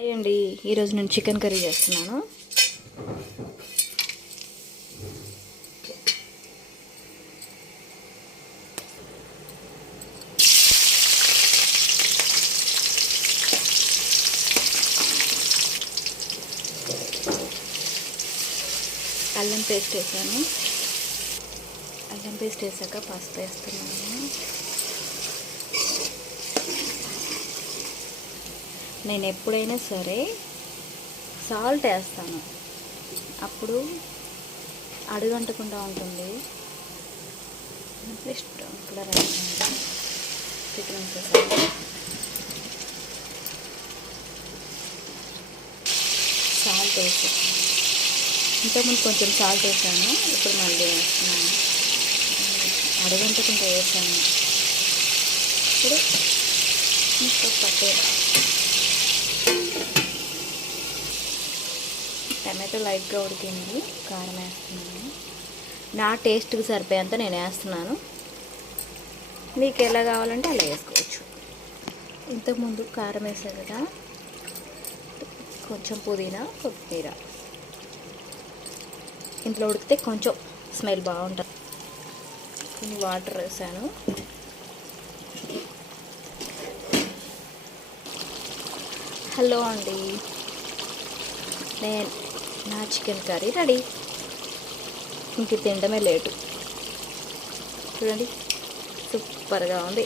Hi అండి, ఈరోజు నేను చికెన్ కర్రీ చేస్తున్నాను. అల్లం పేస్ట్ వేసాను. అల్లం పేస్ట్ వేసాక పసుపు వేస్తున్నాను. నేను ఎప్పుడైనా సరే సాల్ట్ వేస్తాను, అప్పుడు అడుగంటకుండా ఉంటుంది. పేస్ట్ కలర్ చికెన్ వేసేసాను. సాల్ట్ వేసేసాను. ఇంతకుముందు కొంచెం సాల్ట్ వేసాను, ఇప్పుడు మళ్ళీ వేస్తున్నాను. అడుగంటకుండా వేసాను. ఇప్పుడు ఇంకా పట్టే టమాటో లైట్గా ఉడికింది, కారం వేస్తున్నాను. నా టేస్ట్కి సరిపోయేంత నేను వేస్తున్నాను. మీకు ఎలా కావాలంటే అలా వేసుకోవచ్చు. ఇంతకుముందు కారం వేసాను కదా, కొంచెం పుదీనా, కొత్తిమీర ఇంట్లో ఉడికితే కొంచెం స్మెల్ బాగుంటుంది. కొన్ని వాటర్ వేసాను. హలో అండి, నా చికెన్ కర్రీ రెడీ. ఇంక తినడమే లేటు. చూడండి, సూపర్గా ఉంది.